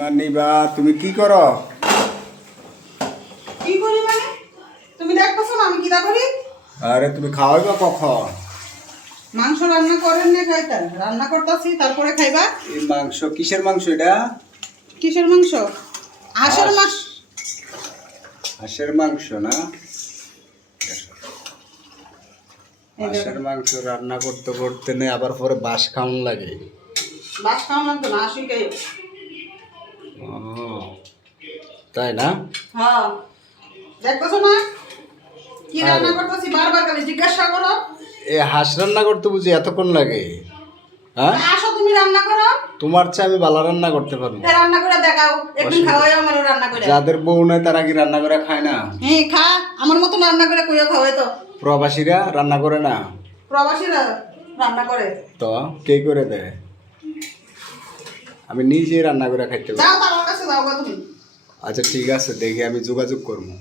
মানিবা তুমি কি করো? কি করি মানে? তুমি দেখতেছো না আমি কি দা করি? আরে তুমি খাওয়াইবা কখন? মাংস রান্না করেন না খাইতা? রান্না করতেছি তারপরে খাইবা। এই মাংস কিসের মাংস এটা? কিসের মাংস? হাঁসের মাংস। হাঁসের মাংস না? হাঁসের মাংস রান্না করতে করতে নেই আবার পরে বাস খাওয়ান লাগে। বাস খাওয়া লাগতো না, হাঁসই খাই। ও, তাই না? হ্যাঁ, দেখতেছো না কি রান্না করতেছি? বারবার খালি জিজ্ঞাসা করো। এ হাঁস রান্না করতে বুঝি এতক্ষণ লাগে? হ্যাঁ, আসো তুমি রান্না করো। তোমার চেয়ে আমি ভালো রান্না করতে পারবো। তা রান্না করে দেখাও, একদিন খাওয়াই আমারও রান্না করে। যাদের বউ নাই তারা কি রান্না করে খায় না? হ্যাঁ খা, আমার মতো রান্না করে কইও খাওয়াই তো। প্রবাসীরা রান্না করে না? প্রবাসীরা রান্না করে। তো কে করে দেয়? আমি নিজে রান্না করে খাইতে পারি। যাও তার কাছে যাও গা তুমি। আচ্ছা ঠিক আছে, দেখি আমি যোগাযোগ করবো।